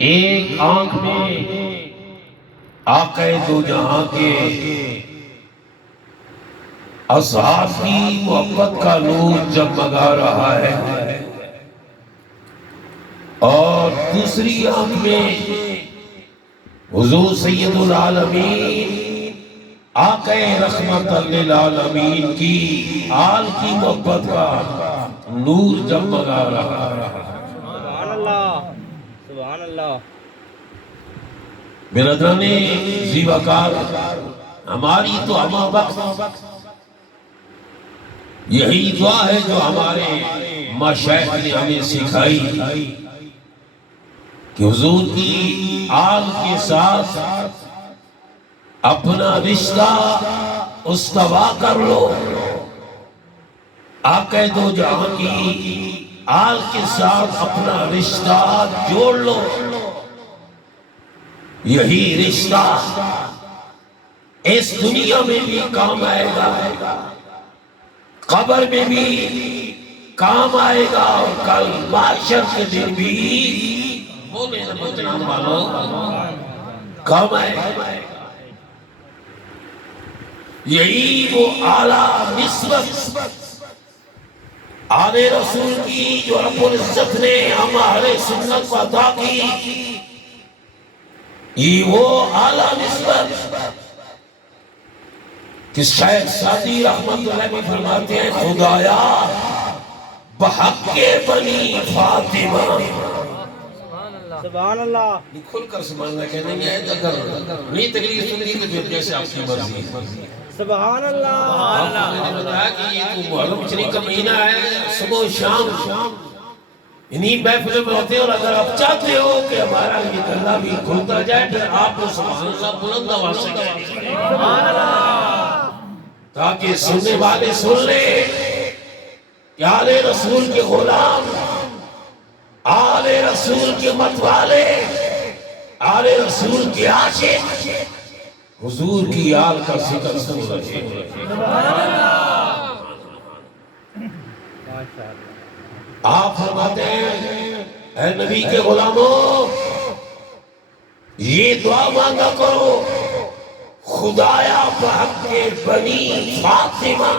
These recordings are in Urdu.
ایک آنکھ میں آقا دو جہاں کے اصحاب کی محبت کا نور جگمگا رہا ہے، اور دوسری آنکھ میں حضور سید العالمین آقا رحمت للعالمین کی آل کی محبت کا نور جگمگا رہا ہے۔ سبحان اللہ، سبحان اللہ۔ برادران زیباکار، ہماری تو ہمہ وقت یہی دعا ہے جو ہمارے مشائخ نے ہمیں سکھائی کہ حضور کی آل کے ساتھ اپنا رشتہ استوا کر لو، آقا دو جہاں کی آل کے ساتھ اپنا رشتہ جوڑ لو۔ یہی رشتہ اس دنیا میں بھی کام آئے گا، قبر میں بھی کام آئے گا، اور کل محشر کے دن بھی بولے محترم والو کام آئے گا۔ یہی وہ اعلیٰ نسبت آل رسول کی جو رب العزت نے ہم اہل سنت کو عطا کی، یہ وہ اعلیٰ نسبت کہ شیخ سعدی رحمت اللہ بھی فرماتے ہیں، خدایا بحق بنی فاطمہ۔ سبحان اللہ، کھل کر سبحان اللہ کہنے گے، اگر نہیں تکلیف سنی تو پھر جیسے آپ کی مرضی۔ سبحان اللہ۔ آپ نے بتایا کہ یہ تو محرم شریف کا مہینہ ہے، صبح و شام انہی محفلوں میں ہوتے ہیں، اور اگر آپ چاہتے ہو کہ ہمارا یہ گلہ بھی کھلتا جائے پھر آپ کو سبحان اللہ بلند آواز سے کہیے سبحان اللہ، تاکہ سننے والے سن لیں کہ آل رسول کے غلام، آل رسول کے متوالے، آل رسول کے عاشق حضور کی آل کا ذکر سن رہے ہیں۔ آپ فرماتے ہیں، اے نبی کے غلاموں، یہ دعا مانگا کرو، خدایا بحق بنی فاطمہ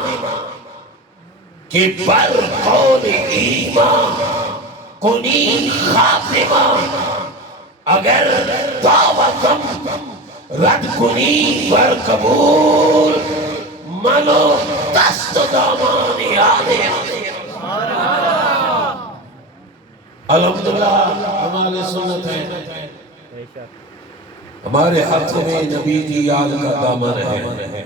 کہ بر قول ایمان کنی خاتمہ، اگر دعوتم رد کنی بر قبول منو دست دامان یادے۔ الحمدللہ ہمارے سنت ہے، ہمارے ہاتھ میں نبی کی یاد کا دامن ہے،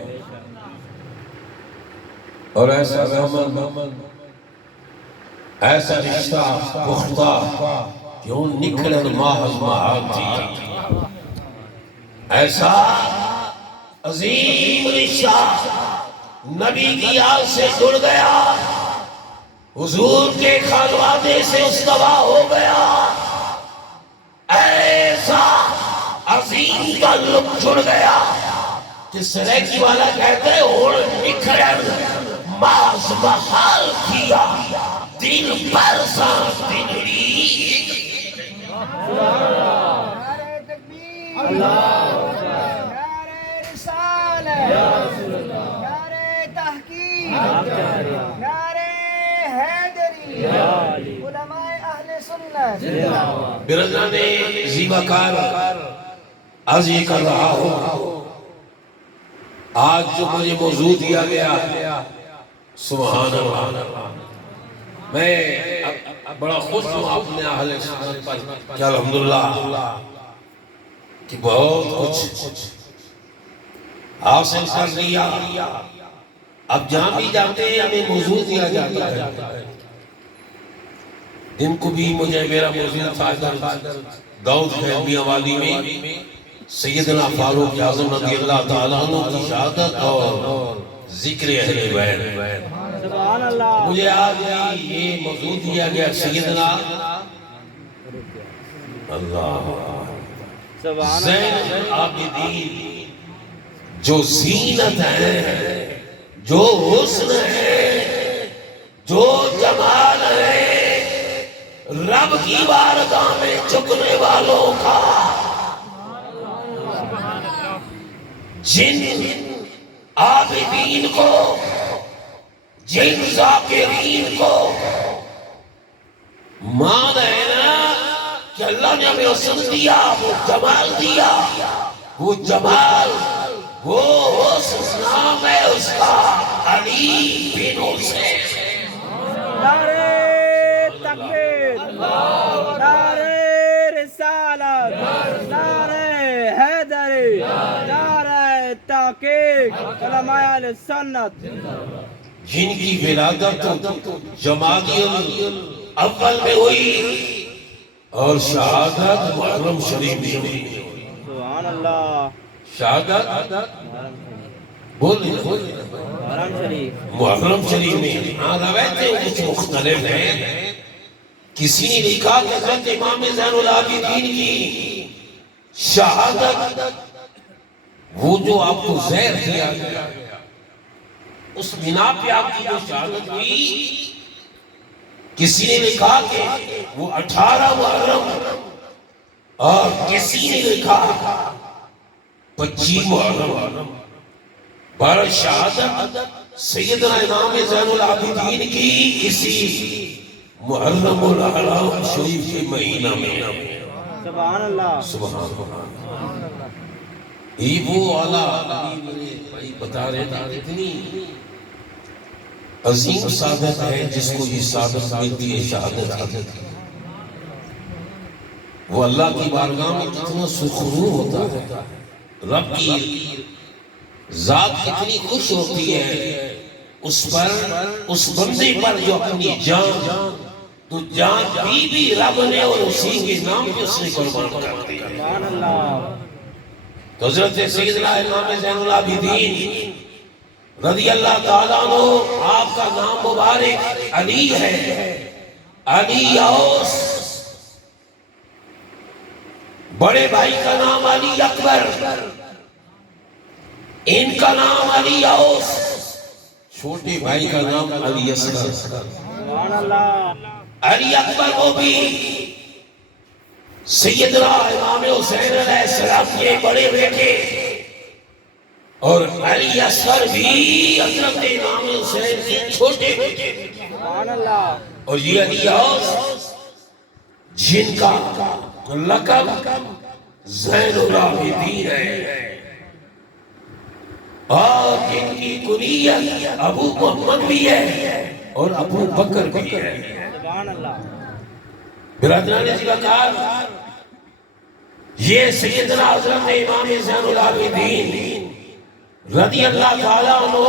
اور ایسا دامن، ایسا رشتہ پختہ کہ ان نکھڑن ماحظ محال تھی، ایسا عظیم رشتہ نبی کی آل سے جڑ گیا، حضور کے خانوادے سے استوا ہو گیا، ایسا عظیم تعلق جڑ گیا کہ سریکی والا کہتے ہیں اور نکھڑن ماز محال کیا دن پر سانس دنری۔ نعرہ تکبیر، نعرہ رسالت، نعرہ تحقیق، نعرہ حیدری، علماء اہل سنت۔ برادران زیباکار، آج یہ کر رہا ہوں، آج جو مجھے موضوع دیا گیا، سبحان اللہ، میں بڑا خوش ہوں اپنے اہل سنت پر کہ الحمدللہ کہ بہت کچھ حاصل کر لیا۔ اب جہاں بھی جاتے ہیں ہمیں موضوع دیا جاتا ہے، ان کو بھی مجھے میرا موضوع تھا داؤد خیمیہ والی میں سیدنا فاروق اعظم رضی اللہ تعالیٰ عنہ کی شہادت اور ذکر اہل بیت۔ سبحان اللہ، مجھے آج یہ موضوع دیا گیا سیدنا اللہ سبحان زین اللہ، العابدین، جو زینت ہے، جو حسن ہے، جو جمال ہے، رب کی بارگاہ میں جھکنے والوں والوں کا، جن عابدین کو، جن ذاکرین کو مان ہے نا کہ اللہ نے ہمیں حسن دیا، وہ جمال دیا، وہ جمال وہ حسن نام ہے اس کا علی بن حسین۔ نعرہ تکبیر، نعرہ رسالت، نعرہ حیدری، نعرہ تحقیق، علماء اہل سنت، جن کی ولادت جمادی الاول میں ہوئی اور شہادت محرم شریف میں ہوئی۔ سبحان اللہ، شہادت بولیں حرم شریف، محرم شریف میں۔ ہاں روایتیں کچھ مختلف ہیں، کسی نے لکھا کہ حضرت امام زین العابدین کی شہادت، وہ جو آپ کو زہر دیا گیا اس بنا پہ آپ کی جو شہادت ہوئی، کسی نے لکھا کہ وہ 18 محرم، اور کسی نے لکھا 25 محرم۔ پر شہادت سیدنا امام زین العابدین کی اسی محرم الحرام شریف کے مہینہ میں۔ سبحان اللہ، سبحان اللہ۔ یہ وہ اعلیٰ بھائی بتا رہے تھے، اتنی عظیم سعادت ہے جس کو یہ سعادت ملتی ہے، شہادت۔ وہ اللہ کی بارگاہ میں کتنا سرخرو ہوتا ہے، رب کی ذات کتنی خوش ہوتی ہے اس پر، اس بندے پر جو اپنی جان، تو جان بھی رب نے اور اسی کے نام پہ اس نے قربان کر دی۔ سبحان اللہ، تو حضرت سیدنا امام زین العابدین رضی اللہ تعالیٰ عنہ، آپ کا نام مبارک علی ہے، علی اوس۔ بڑے بھائی کا نام علی اکبر، ان کا نام علی اوس، چھوٹے بھائی کا نام علی اصغر۔ سبحان اللہ، علی اکبر وہ بھی سیدنا امام حسین علیہ السلام کے بڑے بیٹے، اور علی اصغر بھی حضرت امام حسین کے چھوٹے بیٹے۔ سبحان اللہ، اور یہ علی اوس جن کا لقب زین العابدین ہے، اور جن کی کنیت ابو محمد بھی ہے اور ابو بکر بھی ہے۔ سبحان اللہ، برادران ذکر، یہ سیدنا حضرت امام زین العابدین رضی اللہ تعالیٰ عنہ،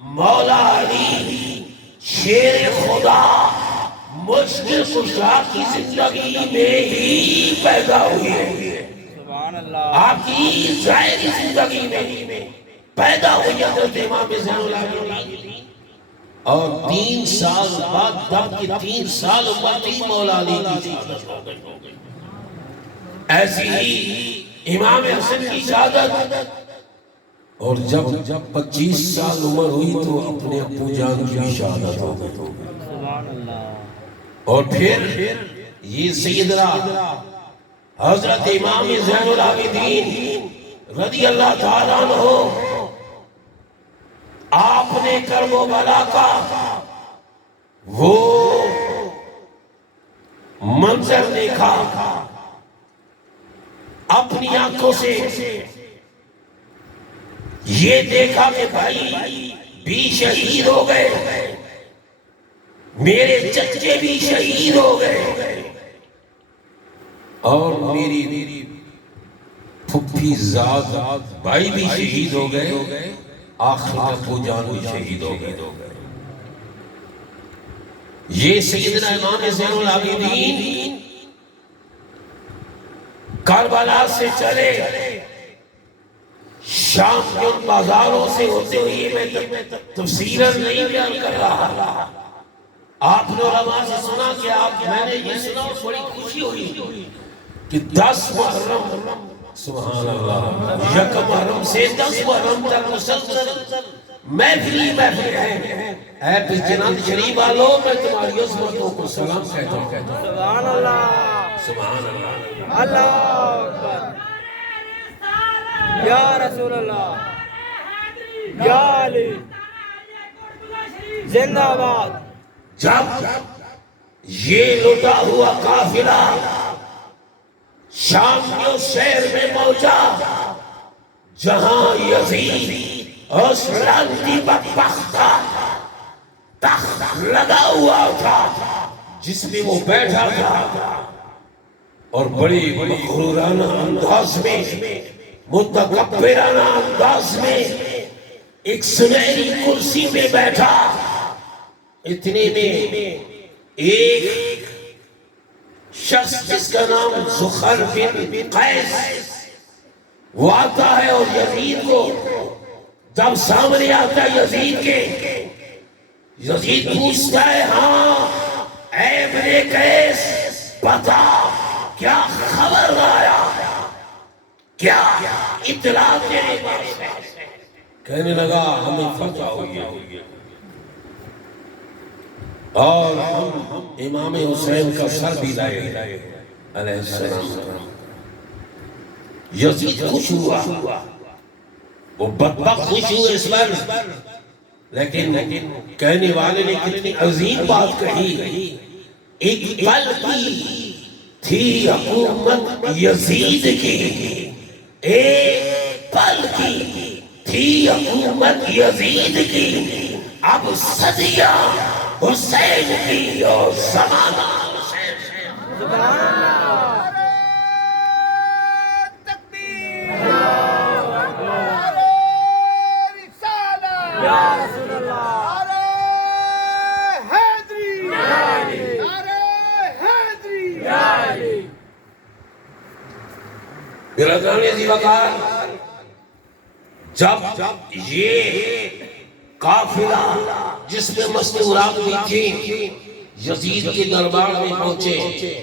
مولا علی شیر خدا مشکل کشا کی زندگی میں ہی پیدا ہوئی ہے۔ سبحان اللہ، آپ کی ظاہری زندگی میں پیدا ہوئی حضرت امام زین العابدین، اور 3 سال بعد جب کہ 3 سال عمر تھی مولا علی کی شہادت ہو گئی۔ ایسی ہی امام حسن کی شہادت، اور جب 25 سال عمر ہوئی تو اپنے ابو جان کی بھی شہادت ہو گئی۔ سبحان اللہ، اور پھر یہ سیدنا حضرت امام زین العابدین رضی اللہ تعالیٰ عنہ، آپ نے کرب و بلا کا وہ منظر دیکھا، اپنی آنکھوں سے یہ دیکھا کہ بھائی بھی شہید ہو گئے، میرے چچے بھی شہید ہو گئے، اور میری پھپھی زاد بھائی بھی شہید ہو گئے، آخر ابو جان بھی شہید ہو گئے۔ یہ سیدنا امام زین العابدین کربلا سے چلے، شام کے ان بازاروں سے ہوتے ہوئے، میں تفصیلاً نہیں بیان کر رہا، آپ نے علماء سے سنا کہ میں نے یہ سنا اور بڑی خوشی ہوئی کہ 10 محرم، سبحان اللہ، یک محرم سے 10 محرم تک مسلسل محفلی ہے۔ اے پس جنات شریف والوں، میں تمہاری عظمتوں کو سلام کہتا ہوں۔ سبحان اللہ، سبحان اللہ اللہ اکبر یا رسول اللہ یا علی زندہ باد جب یہ لٹا ہوا قافلہ شام کے شہر میں پہنچا جہاں یزید اس لعنتی بدبخت کا تخت لگا ہوا تھا جس میں وہ بیٹھا تھا اور بڑی مغرورانہ انداز میں متکبرانہ انداز میں ایک سنہری کرسی پہ بیٹھا اتنے میں ایک شخص جس کا نام زخر بن قیس وہ آتا ہے اور یزید کو جب سامنے آتا ہے یزید کے یزید پوچھتا ہے ہاں اے ابن قیس بتا کیا خبر آیا کیا اطلاع تیرے پاس ہے کہنے لگا ہمیں فتح ہوئی ہے اور ہم امام حسین کا سر بھی لائے علیہ السلام یزید خوش ہوا وہ بدبخت خوش ہوئے اس پر لیکن کہنے والے نے کتنی عظیم بات کہی ایک پل کی تھی حکومت یزید کی ایک پل کی تھی حکومت یزید کی اب صدیہ حسین کی اور زمانہ حسین برادران عزیز وقار جب یہ قافلہ جس میں مستورات بھی تھی یزید کے دربار میں پہنچے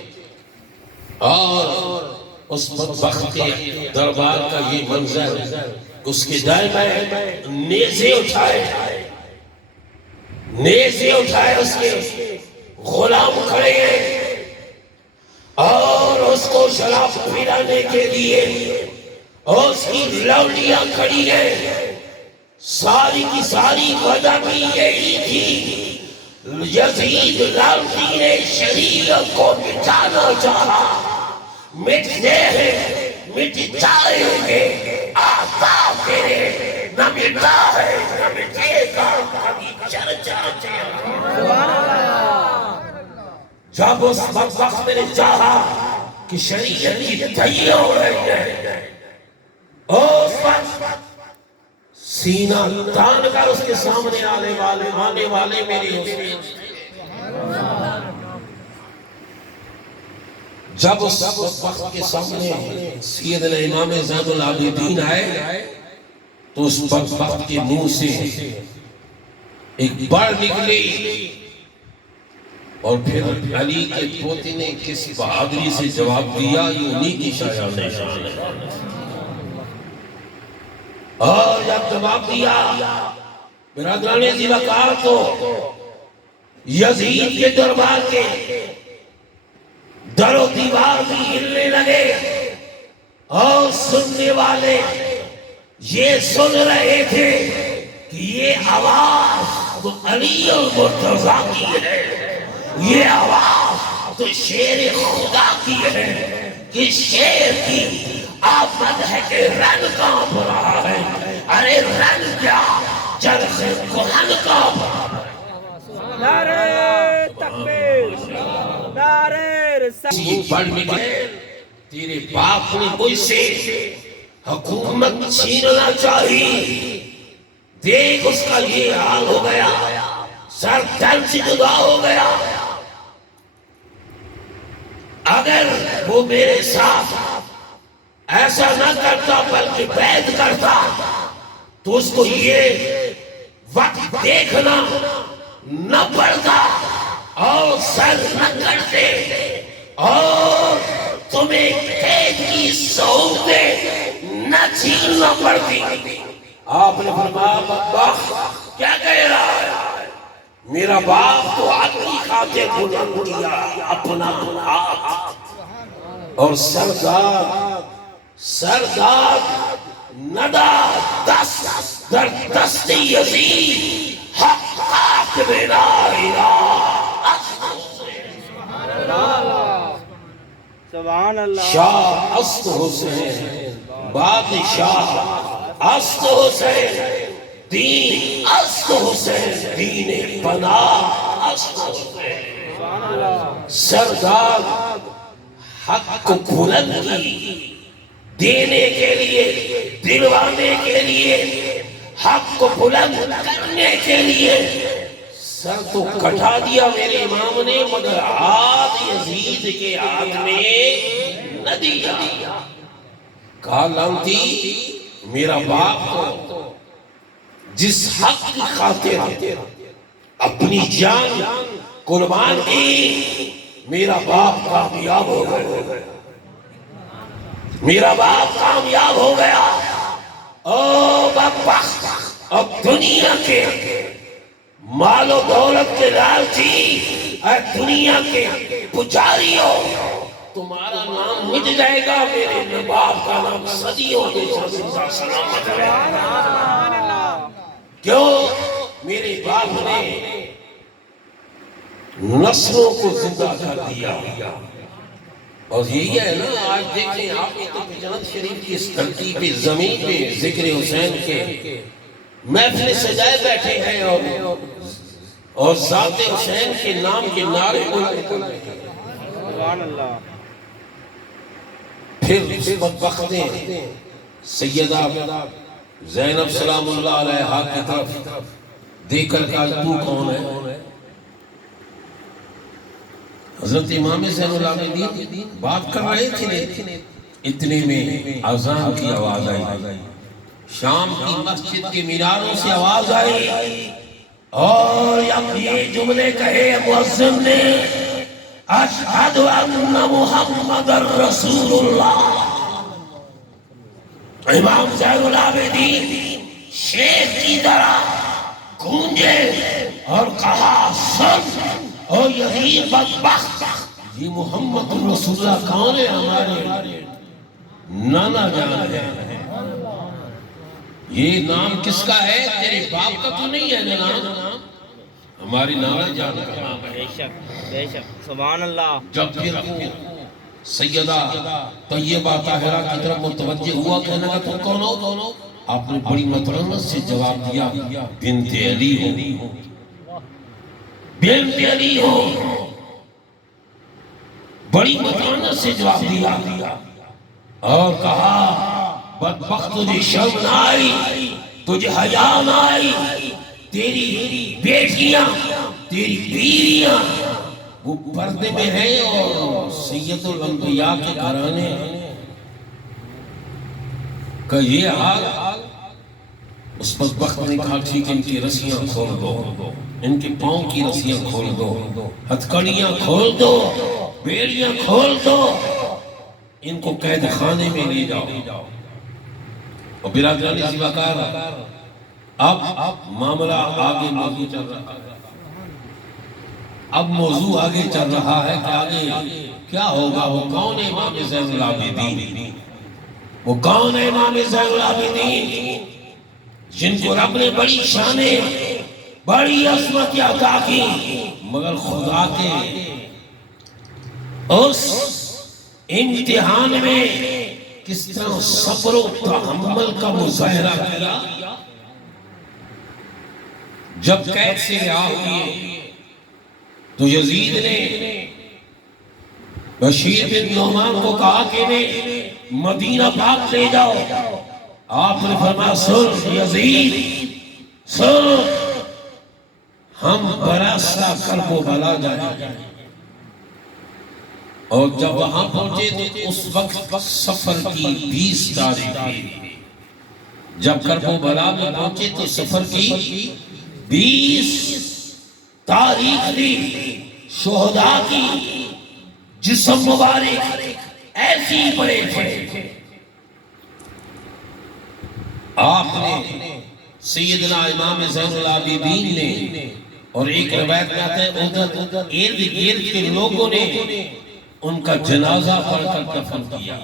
اور اس بدبخت کے دربار کا یہ منظر اس کے دائیں بائیں نیزے اٹھائے اس کے غلام کھڑے ہیں اور اس کو شراب پلانے کے لیے اس کی لولیاں کھڑی ہیں ساری کی ساری وجہ بھی یہی تھی یزید لعنتی نے شریعت کو مٹانا چاہا مٹ جائیں گے آتا تیرے نہ مٹا ہے نہ مٹے گا کبھی چرچا جب اس وقت میں نے چاہا کہ شریعت کی تحیہ ہو رہی ہے اس وقت سینہ تان کر اس کے سامنے آنے والے میری جب اس وقت کے سامنے سیدنا امام زین العابدین آئے تو اس وقت کے منہ سے ایک بڑ نکلی اور پھر علی کے پوتے نے کسی بہادری سے جواب دیا یہ انہی کی شایان نشان ہے اور جب جواب دیا برادران عزیز وقار تو یزید کے دربار کے در و دیوار بھی ہلنے لگے اور سننے والے یہ سن رہے تھے کہ یہ آواز تو علی المرتضیٰ کی ہے یہ آواز تو شیر خدا کی ہے کہ شیر کی آمد ہے کہ رن کانپ رہا ہے ارے رن کیا جب سے کہن کانپ رہا ہے نعرہ تکبیر نعرہ رسالت پڑھ نکلے تیرے باپ نے مجھ سے حکومت چھیننا چاہی دیکھ اس کا یہ حال ہو گیا سر دل سے جدا ہو گیا اگر وہ میرے ساتھ ایسا نہ کرتا بلکہ بیعت کرتا تو اس کو یہ وقت دیکھنا نہ پڑتا اور سر نہ کرتے اور تمہیں قید کی سہولتیں نہ چھیننا پڑتی آپ نے فرمایا بدبخت کیا کہہ رہا ہے میرا باپ تو اپنی خاطر گناہ کیا اپنا ہاتھ اور سردار ندا دست در دست یزید حق بنا سبحان اللہ شاہ است حسین بادشاہ است حسین دین است حسین دین پناہ است حسین سردار حق کو بلند کی دینے کے لیے دلوانے کے لیے حق کو بلند کرنے کے لیے سر تو کٹا دیا میرے امام نے مگر ہاتھ یزید کے ہاتھ میں نہ دیا کہا لعنتی میرا باپ کو جس حق کی خاطر اپنی جان قربان کی میرا باپ کامیاب ہو گیا میرا باپ کامیاب ہو گیا او بدبخت اب دنیا کے مال و دولت کے لالچی اے دنیا کے پجاریوں تمہارا نام مٹ جائے گا میرے باپ کا نام صدیوں کے سلامت رہے کیوں میرے باپ نے نسلوں کو زندہ کر دیا اور یہی ہے نا آج دیکھیں آپ تو جنت شریف کی اس دھرتی پہ زمین پہ ذکر حسین کے محفل سجائے بیٹھے ہیں اور ذات حسین کے نام کے نعرے بولتے ہیں سبحان اللہ پھر اس بدبخت نے سیدہ زینب سلام اللہ علیہا کی طرف دیکھ کر کہا تو کون ہے حضرت امام زین العابدین بات کر رہے تھے اتنے میں اذان کی آواز آئی شام کی مسجد کے میناروں سے آواز آئی اور یہ جملے کہے مؤذن نے اشہد ان محمد رسول اللہ امام زین العابدین شیخ کی طرح گونجے اور کہا سن اور یہی بدبخت یہ محمد رسول اللہ کون ہے ہمارے نانا جان ہے یہ نام کس کا ہے تیرے باپ کا تو نہیں ہے نام ہماری نانا جان کا نام ہے بے شک سبحان اللہ جب پھر سیدہ طیبہ طاہرہ کی طرف متوجہ ہوا کہنے لگا تم کون ہو آپ نے بڑی مطمئنت سے جواب دیا بنت علی ہو بنت علی ہو بڑی مطمئنت سے جواب دیا اور کہا بدبخت تجھے شرم نہ آئی تجھے حیا نہ آئی تیری بیٹیاں تیری بیویاں وہ پردے میں ہیں اور سید الانبیاء کے گھرانے کہ یہ حال اس بدبخت نے کہا ٹھیک ان کی رسیاں کھول دو ان کے پاؤں کی رسیاں کھول دو ہتھکڑیاں کھول دو بیڑیاں کھول دو ان کو قید خانے میں لے جاؤ اور برادران زیباکار اب معاملہ آگے موضوع چل رہا ہے اب موضوع آگے چل رہا ہے کہ آگے کیا ہوگا وہ کون ہے امام زین العابدین وہ کون ہے امام زین العابدین جن کو رب نے بڑی شانیں بڑی عظمت عطا کی مگر خدا کے اس امتحان میں کس طرح صبر و تحمل کا مظاہرہ کیا جب قید سے رہا ہوئے تو یزید نے بشیر بن نعمان کو کہا کہ انہیں مدینہ پاک لے جاؤ آپ نے فرمایا سن یزید سن ہم براستہ کرب و بلا جائیں اور جب وہاں پہنچے تو اس وقت سفر کی 20 تاریخ تھی جب کرب و بلا میں پہنچے تو سفر کی 20 تاریخ تھی شہداء کی جسم مبارک ایسی پڑے تھے آپ نے سیدنا امام زین العابدین نے اور ایک روایت میں آتا ہے ادھر ارد گرد کے لوگوں نے ان کا جنازہ پڑھ کر دفن کیا،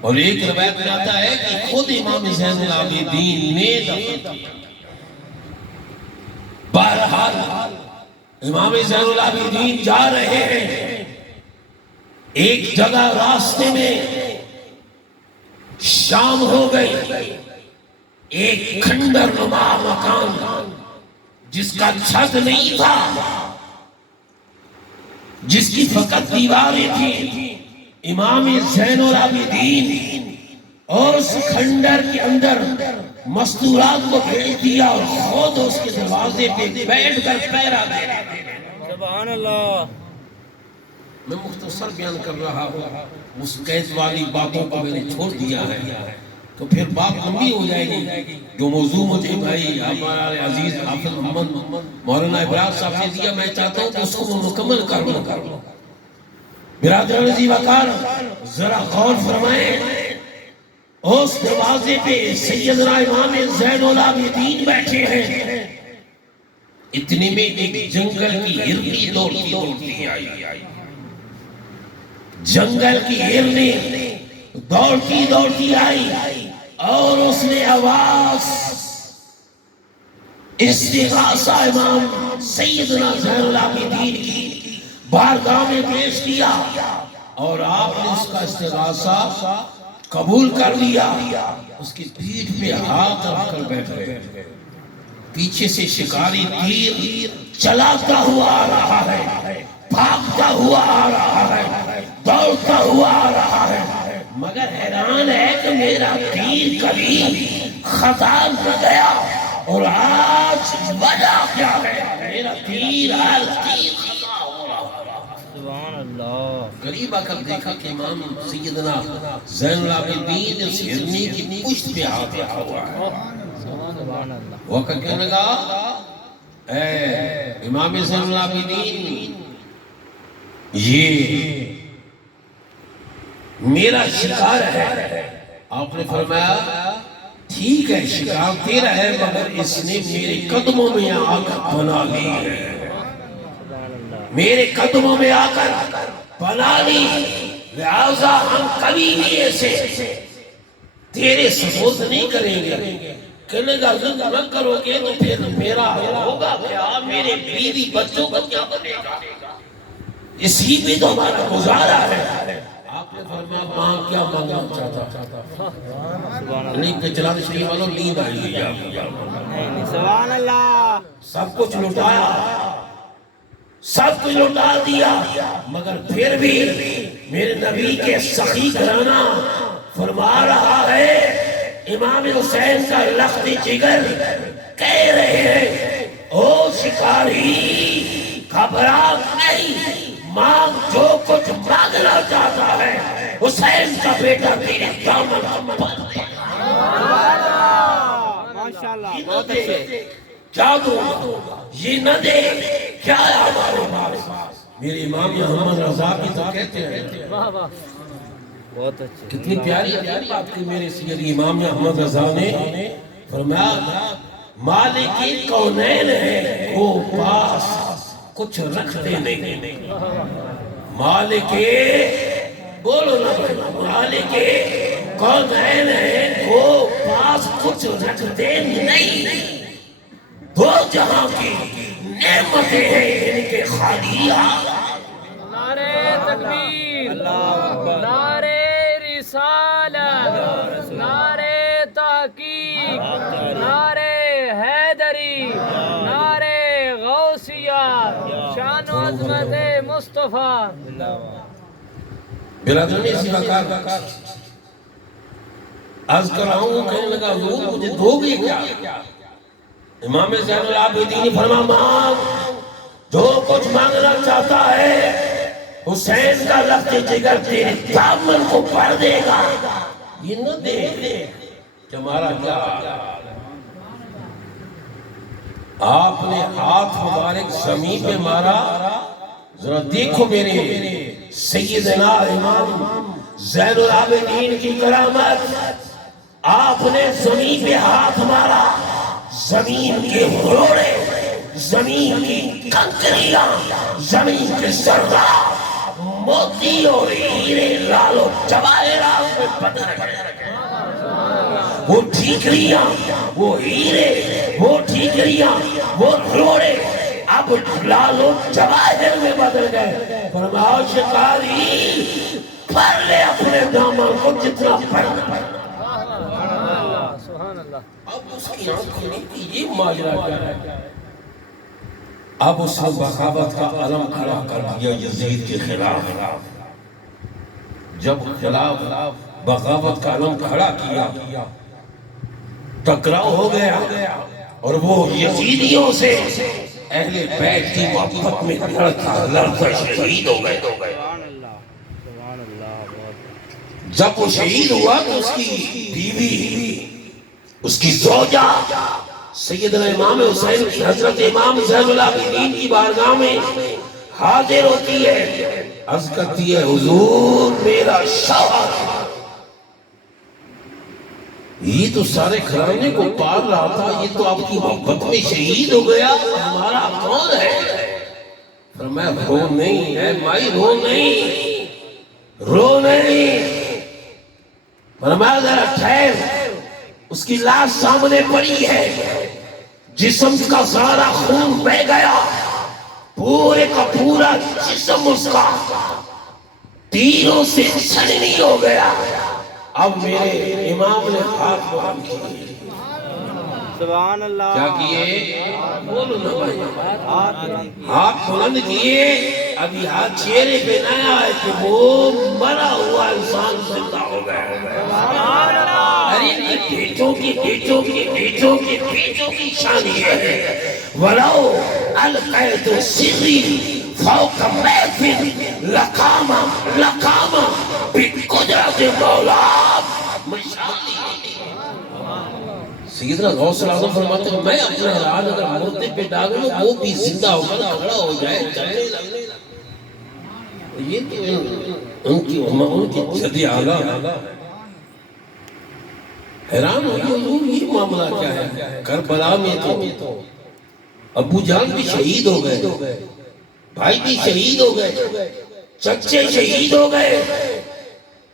اور ایک روایت میں آتا ہے کہ خود امام زین العابدین نے دفن کیا۔ بہرحال امام زین العابدین جا رہے ہیں، ایک جگہ راستے میں شام ہو گئی، ایک کھنڈر نما مکان جس کا چھت نہیں تھا، جس کی فقط دیواریں تھیں، امام زین العابدین اور اس کھنڈر کے اندر مستورات کو بھیج دیا اور خود اس کے دروازے پہ بیٹھ کر پہرا دے رہا تھا۔ سبحان اللہ۔ میں مختصر بیان کر رہا ہوں، اس قید والی باتوں کو میں نے چھوڑ دیا ہے تو پھر بات لمبی ہو جائے گی۔ جو موضوع مجھے بھائی ہمارے عزیز حافظ محمد مولانا ابراہیم صاحب نے دیا، میں چاہتا ہوں کہ اس کو میں مکمل کر لوں۔ برادران عزیز وقار، ذرا غور فرمائیں، اس دروازے پہ سیدنا امام زین العابدین بیٹھے ہیں، اتنے میں ایک جنگل کی ہرنی دوڑتی آئی۔ جنگل کی ہرنی دوڑتی آئی اور اس نے آواز استغاثہ امام سیدنا زین العابدین کی بارگاہ میں پیش کیا، اور آپ نے اس کا استغاثہ قبول کر لیا۔ اس کی پیٹھ پہ ہاتھ رکھ کر بیٹھ گئے۔ پیچھے سے شکاری تیر چلاتا ہوا آ رہا ہے، بھاگتا ہوا آ رہا ہے، دوڑتا ہوا آ رہا ہے، مگر حیران ہے کہ میرا تیر کبھی خطا نہ گیا، اور آج وجہ کیا ہے؟ میرا تیر ہر تیر خطا ہو رہا ہے۔ سبحان اللہ۔ قریب آ کر دیکھا کہ امام سیدنا زین العابدین اس ہرنی کی پشت پہ ہاتھ رکھا ہوا ہے۔ سبحان اللہ۔ وہ کہنے لگا، اے امام زین العابدین، یہ میرا شکار ہے۔ آپ نے فرمایا ٹھیک ہے، شکار تیرا ہے، مگر اس نے میرے قدموں میں آ کر پناہ لی ہے، میرے قدموں میں آ کر پناہ لی، لہذا ہم کبھی بھی ایسے تیرے سپورٹ نہیں کریں گے۔ کہنے لگا ضد نہ کرو گے تو پھر میرا ہوگا کیا؟ میرے بیوی بچوں کا کیا بنے گا؟ اسی بھی تو ہمارا گزارا ہے۔ آپ نے فرمایا ماں کیا مانگنا چاہتا؟ نہیں کہ چلانے شریف والوں نیند آئی ہے۔ سبحان اللہ۔ سب کچھ لٹایا، سب کچھ لٹا دیا، مگر پھر بھی میرے نبی کے سخی گھرانہ فرما رہا ہے، امام حسین کا لخت جگر کہہ رہے ہیں، او شکاری گھبرا نہیں، مانگ جو کچھ مانگنا چاہتا ہے، حسین کا بیٹا تیرے دامن پر دے گا۔ ماشاءاللہ، بہت اچھے۔ کیا دوں یہ نہ دے، کیا ہے ہمارے پاس؟ میرے امام محمد رضا بھی تو کہتے ہیں، بہت اچھے۔ کتنی پیاری بات کی میرے سیدی امام محمد رضا نے فرمایا، مالک کونین ہے وہ پاس کچھ رکھتے نہیں، مالک بولو نا بھائی، مالک کونین ہے وہ پاس کچھ رکھتے نہیں، دو جہاں کی نعمتیں ہیں ان کے خالی نعرہ تکبیر، نعرہ رسالت، نعرہ تحقیق، نعرہ حیدری، نعرہ غوثیہ، شان و عظمت مصطفیٰ۔ برادرانی اسی وقت عرض کر رہا ہوں، کہنے لگا حضور مجھے دو گے کیا؟ امام زین العابدین نے فرمایا مانگ جو کچھ مانگنا چاہتا ہے، حسین کا لخت جگر تیرے دامن کو بھر دے گا، یہ نہ دے کہ ہمارا کیا؟ آپ نے ہاتھ مبارک زمین پہ مارا، ذرا دیکھو میرے سیدنا امام زین العابدین کی کرامت، آپ نے زمین پہ ہاتھ مارا، زمین کے ہروڑے، زمین کی کنکریاں، زمین کے ذرات موتی اور ہیرے لال و جواہرات میں بدل گئے۔ وہ ٹھیکریاں، وہ ہیرے، وہ ٹھیکریاں، وہ روڑے اب لال و جواہر میں بدل گئے۔ فرمایا شکاری پھر لے اپنے دامن کو جتنا پڑھنا۔ سبحان اللہ۔ اب اس کی آنکھ کھلی کہ یہ ماجرا کیا ہے؟ اب اس نے بغاوت کا علم کھڑا کر دیا یزید کے خلاف۔ جب خلاف بغاوت کا علم کھڑا کیا، ٹکراؤ ہو گیا اور وہ یزیدیوں سے اہل بیت کی محبت میں لڑتا شہید ہو گئے۔ جب وہ شہید ہوا تو اس کی بیوی، اس کی زوجہ سیدنا امام حسین کی حضرت امام زین العابدین کی بارگاہ میں حاضر ہوتی ہے، عرض کرتی ہے حضور میرا شوہر یہ تو سارے گھرانے کو پال رہا تھا، یہ تو آپ کی محبت میں شہید ہو گیا، ہمارا کون ہے؟ فرمایا رو نہیں ہے مائی، رو نہیں، رو نہیں۔ فرمایا ذرا ٹھہر، اس کی لاش سامنے پڑی ہے، جسم کا سارا خون بہہ گیا، پورے کا پورا جسم اس کا تیروں سے چھلنی ہو گیا۔ اب میرے امام نے ہاتھ بلند کیے۔ سبحان اللہ۔ کیا کیے؟ بولو نا بھائی، ہاتھ بلند کیے۔ ابھی ہاتھ چہرے پہ نہ آئے کہ وہ مرا ہوا انسان زندہ ہو گیا۔ ارے بیٹوں کی بیٹوں کی بیٹوں کی بیٹوں کی شان یہ ہے، وَلَوْ أَلْقَيْتُ سِرِّي فوق محفل لقام بقدرت مولا مشالی۔ سیدنا غوث العظم فرماتے ہیں میں اپنا اعلان اگر مردے پہ ڈال لوں وہ بھی زندہ ہو کر کھڑا ہو جائے، چلنے لگنے۔ یہ تو ان کی جد اعلیٰ حیران ہو گئی حضور یہ معاملہ کیا ہے؟ کربلا میں تو ابو جان بھی شہید ہو گئے، بھائی بھی شہید ہو گئے، چچے شہید ہو گئے،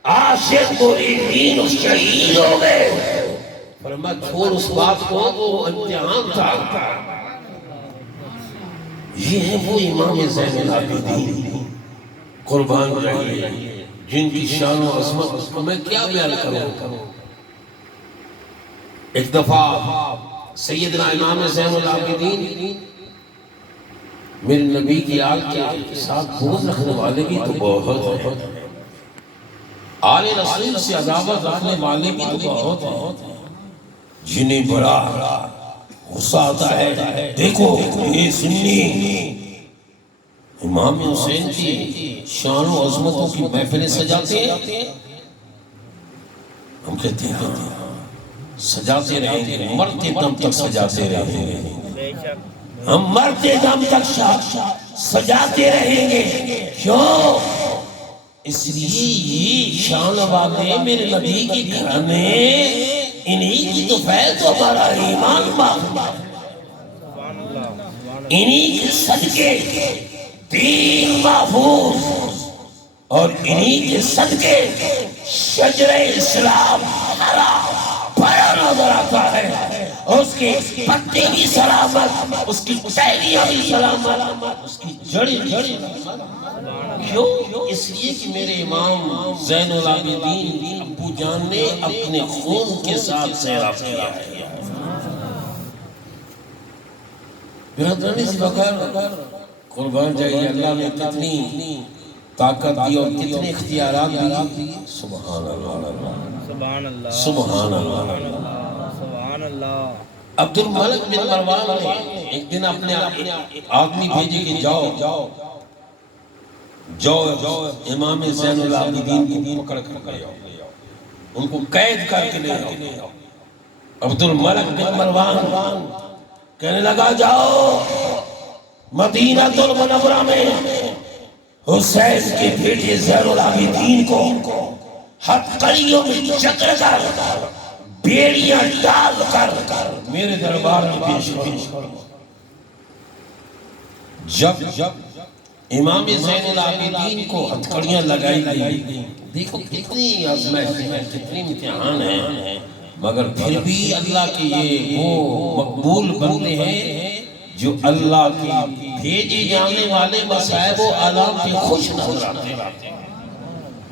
عاشق مرید شہید ہو گئے۔ فرمایا چھوڑ اس بات کو، وہ امتحان تھا۔ یہ ہے وہ امام زین العابدین قربان جائیے جن کی شان و عظمت کو میں کیا بیان کروں۔ ایک دفعہ سیدنا امام زین العابدین میرے نبی کی آل کے ساتھ بغض رکھنے والے بھی تو بہت ہیں، آل رسول سے عداوت رکھنے والے بھی تو بہت ہیں، جنہیں بڑا غصہ آتا ہے۔ دیکھو یہ سنی امام حسین کی شان و عظمتوں کی محفلیں سجاتے ہیں، ہم کہتے ہیں ہاں سجاتے رہیں گے، مرتے دم تک سجاتے رہیں گے، ہم مرتے دم تک سجاتے رہیں گے۔ کیوں؟ اس لیے یہ شان والے میرے نبی کی گھرانے، انہی کی تو فیض و ہمارا ایمان باقی، انہی کے صدقے دین محفوظ، اور انہی کے صدقے شجر اسلام ہرا بھرا نظر آتا ہے، اس کی پتے بھی سلامت، اس کی ٹہنیاں بھی سلامت، اس کی جڑی کیوں؟ اس لیے کہ میرے امام زین العابدین ابو جان نے اپنے خون کے ساتھ سیراب کیا ہے۔ برادرانی سے بغیر قربان جائیے اللہ نے کتنی طاقت دی اور کتنے اختیارات دی۔ سبحان اللہ، سبحان اللہ، سبحان اللہ، سبحان اللہ۔ عبد الملک بن مروان نے ایک دن اپنے آدمی بھیجے کہ جاؤ امام زین العابدین کو پکڑ کر لے آؤ، ان کو قید کر کے لے آؤ۔ عبد الملک بن مروان کہنے لگا جاؤ مدینہ المنورہ میں حسین کے بیٹے زین العابدین کو ہتھکڑیوں میں جکڑ کر بیڑیاں ڈال کر میرے دربار میں پیش کرو۔ جب امام زین العابدین کو ہتھکڑیاں لگائی گئی. دیکھو کتنی آزمائش ہے، کتنی امتحان ہے، مگر پھر بھی اللہ کے یہ وہ مقبول بندے ہیں جو اللہ کی بھیجے جانے والے مصائب و آلام کے خوش نظر آتے ہیں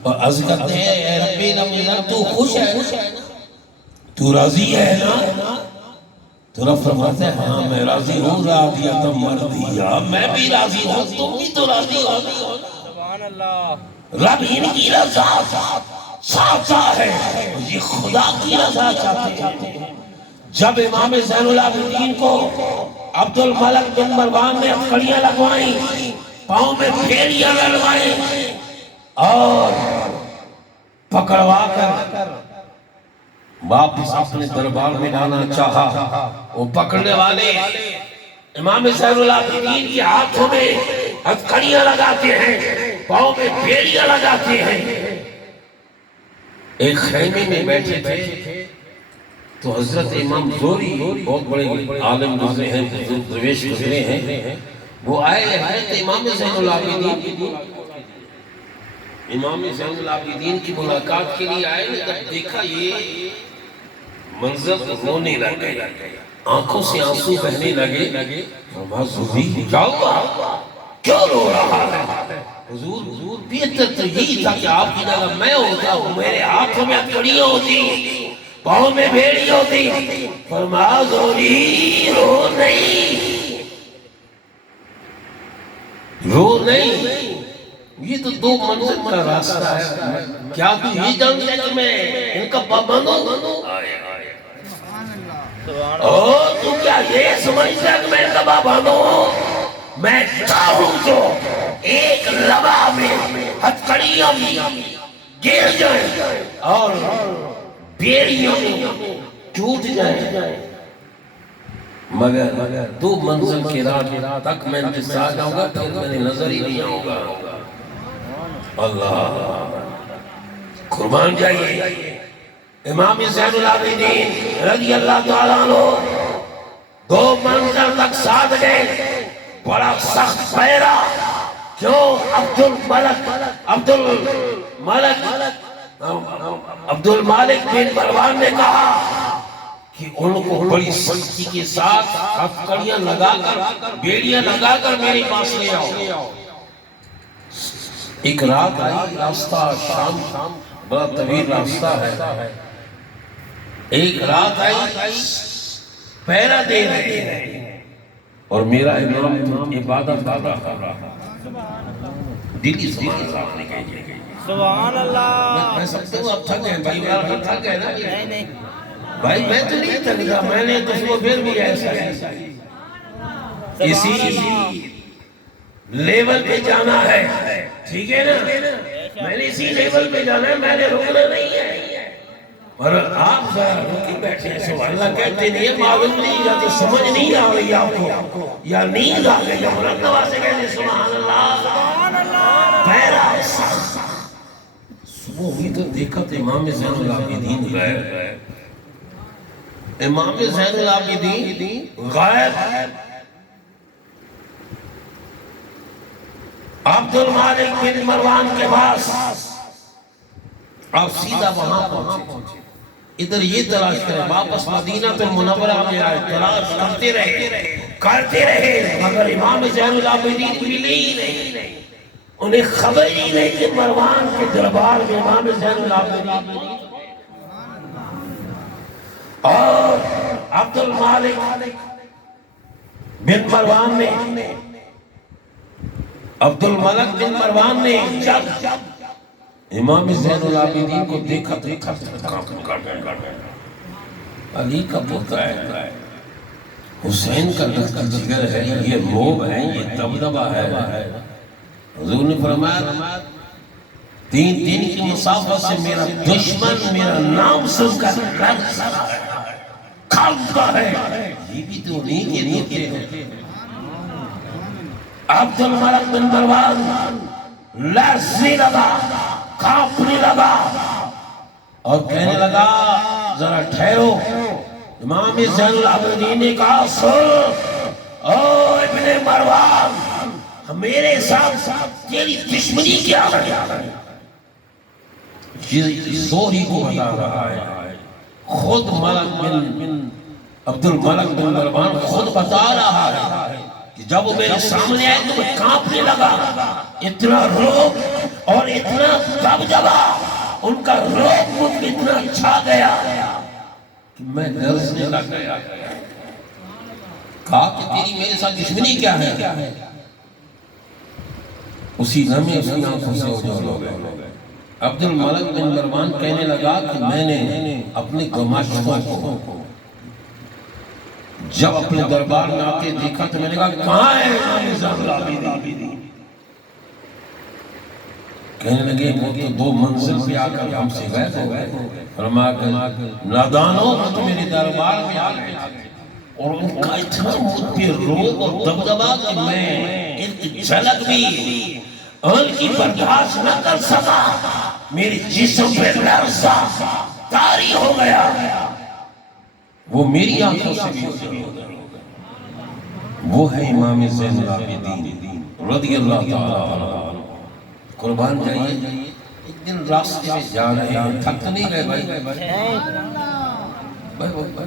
اور عرض کرتے ہیں اے رب العالمین تو خوش ہے، تو راضی ہے نا؟ تو رب فرماتے ہیں ہاں میں راضی ہوں، راضیۃ مرضیہ، میں بھی راضی ہوں، تم بھی تو راضی ہو. سبحان اللہ. رب ان کی رضا چاہتا ہے، یہ خدا کی رضا چاہتے ہیں. جب امام زین العابدین کو عبد الملک بن مروان نے ہتھکڑیاں لگوائیں، پاؤں میں پھیڑیاں لگوائیں اور پکڑوا کر واپس اپنے دربار میں لانا چاہا، وہ پکڑنے والے امام زین العابدین کی ہاتھوں میں ہتھکڑیاں لگاتے ہیں، پاؤں میں پھیڑیاں لگاتے ہیں. ایک خیمے میں بیٹھے تھے تو حضرت امام زوری بہت بڑے عالم گزرے ہیں، درویش گزرے ہیں، وہ آئے حضرت امام زین العابدین امام زین العابدین کی ملاقات کے لیے آئے. جب دیکھا یہ منظر رونے لگے، آنکھوں سے آنسو بہنے لگے. فرمایا زوری کیا ہوا، کیوں رو رہا ہے؟ حضور بہتر تو یہی تھا کہ آپ کی جگہ میں ہوتا ہوں، میرے ہاتھوں میں ہتھکڑیاں ہوتی، پاؤں میں بھیڑی ہوتی. فرمایا زوری رو نہیں، رو نہیں، یہ تو دو منزل کا راستہ ہے. کیا تو یہ جانتے کہ میں ان کا پابند ہوں؟ اور تو کیا یہ سمجھتا کہ میں ان کا پابند ہوں؟ میں چاہوں تو ایک لمحہ میں ہتھکڑیاں گر جائیں اور بیڑیوں ٹوٹ جائیں، مگر دو منزل کی راہ تک میں انتظار جاؤں گا، پھر میں نے نظر ہی نہیں آؤں گا. اللہ قربان جائیے. امام زین العابدین رضی اللہ تعالیٰ عنہ دو منزل تک ساتھ گئے، بڑا سخت پیرا. کیوں؟ عبد المالک بن مروان نے کہا کہ ان کو بڑی سختی کے ساتھ ہتھکڑیاں لگا کر، بیڑیاں لگا کر میرے پاس لے آؤ. ایک رات آئی، راستہ شام بڑا طویل راستہ ہے. ایک رات آئی، پہرا دے رہے ہیں اور میرا امام عبادت کر رہا. دلی سبحان اللہ نے کہی. سبحان اللہ. میں سمجھتا ہوں اب تھک گئے بھائی، تھک گئے نا. نہیں بھائی میں تو نہیں تھک گیا، میں نے تو اس کو پھر بھی ایسا اسی لیول پہ جانا ہے، ٹھیک ہے نا؟ میں نے اسی لیول پہ جانا ہے، میں نے رکنا نہیں ہے. اور آپ ذرا رکی بیٹھے ہیں، سبحان اللہ کہتے نہیں ہے، معلوم نہیں، یا تو سمجھ نہیں آ رہی آپ کو، یا نیند آ گئی، یا مرتبہ سے کہتے سبحان اللہ. پیرا صبح ہوئی تو دیکھا تو امام زین العابدین غائب. امام زین العابدین غائب. عبد المالک بن مروان کے پاس آپ سیدھا وہاں پہنچے. ادھر یہ تلاش کرے، واپس مدینہ المنورہ میں آئے، تلاش کرتے رہے مگر امام زین العابدین ملے ہی نہیں. انہیں خبر ہی نہیں کہ مروان کے دربار میں امام زین العابدین اور عبد المالک بن مروان نے عبد الملک بن مروان نے جب امام زین العابدین کو دیکھا علی کا پوتا ہے، حسین کا جگر ہے، یہ موب ہے، یہ دبدبہ ہے. حضور نے فرمایا 3 دن کی مسافت سے میرا دشمن میرا نام سن کر کھانتا ہے. یہ بھی تو نہیں کے ہوتے ہیں. عبد الملک بن مروان لرزنے لگا، کانپنے لگا اور کہنے لگا ذرا ٹھہرو. امام زین العابدین نے کہا سن او ابن مروان، میرے ساتھ تیری دشمنی کیا ہے؟ یہ زوری کو بتا رہا ہے، خود ملک بن عبد الملک بن مروان خود بتا رہا ہے کہ جب وہ میرے سامنے آئے تو میں کانپنے لگا، اتنا روب اور اتنا دبدبا، ان کا روب مجھ پہ اتنا چھا گیا کہ میں لرزنے لگ گیا۔ کہا کہ تیری میرے ساتھ دشمنی کیا ہے؟ اسی لمحے اس کی آنکھوں سے اوجھل ہو گئے۔ عبد الملک بن مروان کہنے لگا کہ میں نے اپنی گماشتوں کو جب اپنے دربار میں آ کے دیکھا تو میں نے کہا کہاں ہے امام زین العابدین؟ کہنے لگے وہ تو 2 منزل پہ آ کر ہم سے غائب ہو گئے۔ فرمایا کہ نادانوں وہ تو میرے دربار میں آ گئے اور ان کا اتنا مجھ پہ روب اور دبدبا کہ میں ان کی جھلک بھی ان کی برداشت نہ کر سکا، میری جسم پہ لرزہ طاری ہو گیا، وہ میری آنکھوں سے بھی اوجھل ہو گیا۔ وہ ہے امام زین العابدین رضی اللہ تعالیٰ عنہ۔ قربان جائیے، ایک دن راستے میں جا رہے ہیں، تھک نہیں گئے بھائی؟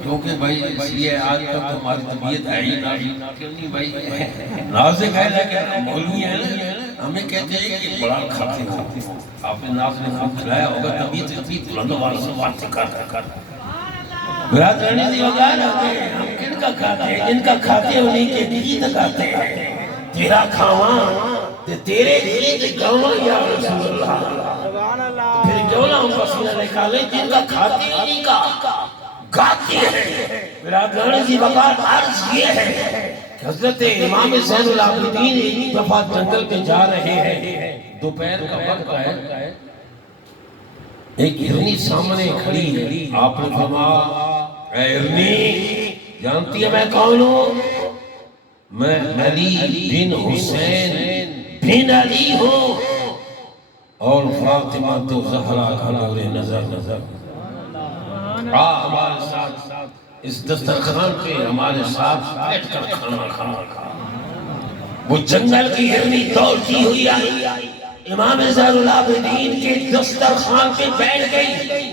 کیونکہ بھائی یہ آج تک ہماری طبیعت ہے ہی کیوں نہیں بھائی؟ نازک ہے لیکن مولوی ہے نا، ہمیں کہتے ہیں کہ بڑا کھاتے ہو، آپ نے ناز نے خوب کھلایا ہوگا، طبیعت اتنی بلند آواز سے باتیں کرتا۔ برادرانی دی وغیر ہم کن کا کھاتے ہیں؟ جن کا کھاتے انہیں کے گیت گاتے ہیں، تیرا کھاواں تیرے گیت گاواں یا رسول اللہ، پھر کیوں نہ ہم پسینہ نکالیں جن کا کھاتے انہیں کا گاتے ہیں۔ برادرانی دی وغیر عرض یہ ہے کہ حضرت امام زین العابدین ایک دفعہ جنگل پہ جا رہے ہیں، دوپہر کا وقت ہے، ایک ہرنی سامنے کھڑی ہے۔ آپ نے فرمایا اے ہرنی جانتی ہے میں کون ہوں؟ میں علی بن حسین بن علی ہوں اور فاطمہ تو زہرا کا نور نظر۔ ہمارے ساتھ اس دسترخوان پہ ہمارے ساتھ بیٹھ کر کھانا کھا۔ وہ جنگل کی ہرنی دوڑتی ہوئی آئی، امام زین العابدین کے دسترخوان پہ بیٹھ گئی،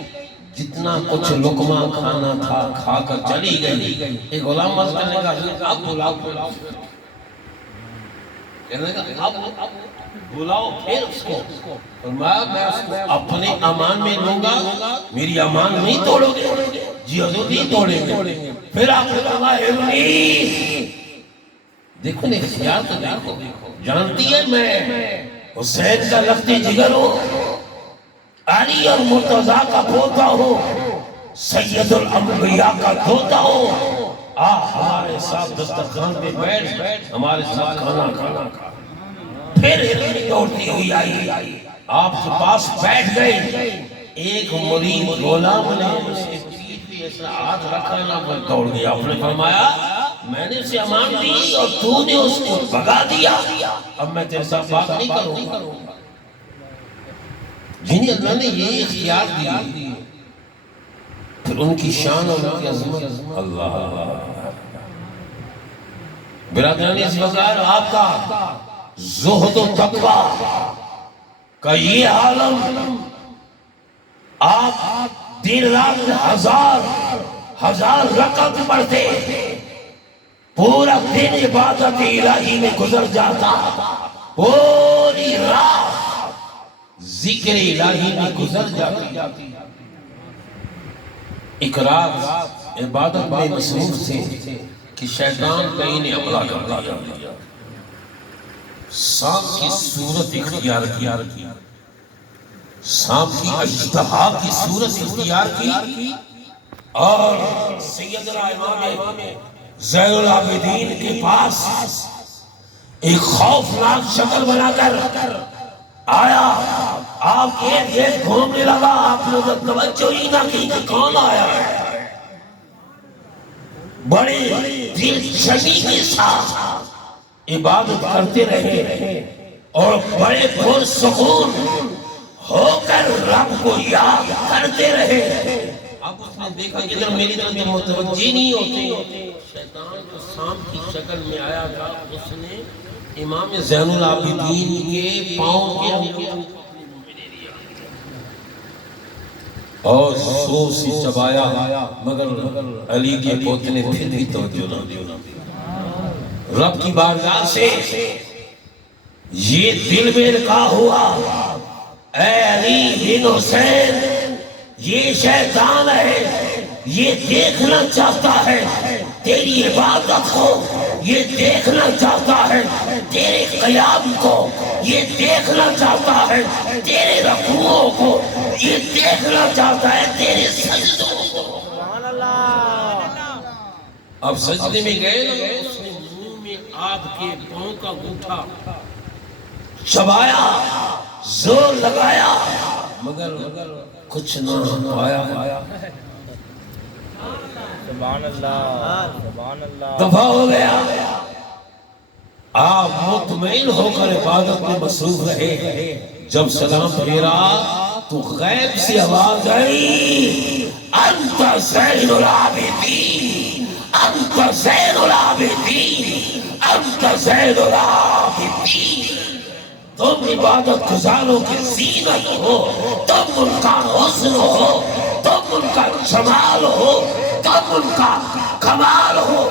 جتنا کچھ لقمہ کھانا تھا کھا کر چلی گئی۔ ایک غلام مسجد نے کہا اب بلاؤ، کہنے لگا اب بلاؤ پھر اس کو، فرمایا میں اس کو اپنے امان میں لوں گا، میری امان نہیں توڑو گے؟ جی حضور نہیں توڑیں گے۔ پھر آپ نے کہا ہرنی دیکھو نا اختیار تو دیکھو، جانتی ہے میں حسین کا لفظ جگر ہوں، علی اور مرتضیٰ کا پوتا ہوں، سید الانبیاء کا دھوتا ہوں۔ ہمارے ساتھ دسترخوان پہ بیٹھ ہمارے ساتھ کھانا کھا۔ پھر ہرنی دوڑتی ہوئی آئی، آپ کے پاس بیٹھ گئی۔ ایک مرید غلام نے اس کے پیٹھ پہ ایسا ہاتھ رکھا نہ پر دوڑ گیا۔ آپ نے فرمایا میں نے اسے امان دی اور تو نے اس کو بھگا دیا، اب میں تیرے ساتھ بات نہیں کروں گا۔ جنہیں اللہ نے یہ اختیار دی، پھر ان کی شان اور ان کی عظمت اللہ۔ برادرانی اس وقت آپ کا زہد و تقوی کا یہ عالم، آپ دن رات ہزار رکعت پڑھتے، پورا دن عبادت الہی میں گزر جاتا، پوری رات ذکر الہی میں گزر جاتی۔ ایک رات عبادت میں مصروف تھے کہ شیطان کہیں نے حملہ کر دیا، سانپ کی صورت اختیار کی، سانپ کی اشتہا کی صورت اختیار کی، اور سیدنا امام زین العابدین کے پاس ایک خوفناک شکل بنا کر آیا، آپ کے ارد گھومنے لگا۔ آپ نے توجہ ہی نہ کی کہ کون آیا ہے، بڑے دلچسپی کے ساتھ عبادت کرتے رہے اور بڑے پرسکون ہو کر رب کو یاد کرتے رہے۔ اب اس نے دیکھا کہ اگر میری طرف متوجہ نہیں ہوتے، شیطان جو سانپ کی شکل میں آیا تھا اس نے امام زین العابدین کے پاؤں کے اور سو سی چبایا مگر علی کے پوتے نے پھر بھی توجہ نہ دی. رب کی بارگاہ سے یہ دل میں رکھا ہوا اے علی بن حسین یہ شیطان ہے، یہ دیکھنا چاہتا ہے تیری عبادت کو، یہ دیکھنا چاہتا ہے تیرے قیام کو، یہ دیکھنا چاہتا ہے تیرے رکوعوں کو، یہ دیکھنا چاہتا ہے تیرے سجدوں کو. اب سجدے میں گئے نا، اس نے منہ میں آپ کے پاؤں کا گوٹھا چبایا، زور لگایا مگر کچھ نہ پایا. سبحان اللہ سبحان اللہ. دفع ہو گیا. آپ مطمئن ہو کر عبادت میں مصروف رہے. جب سلام پھیرا تو غیب سے آواز آئی، انت زین العابدین، انت زین العابدین، انت زین العابدین. تم عبادت گزاروں کی زینت ہو، تم ان کا حسن ہو، تم ان کا جمال ہو، تم ان کا کمال ہو.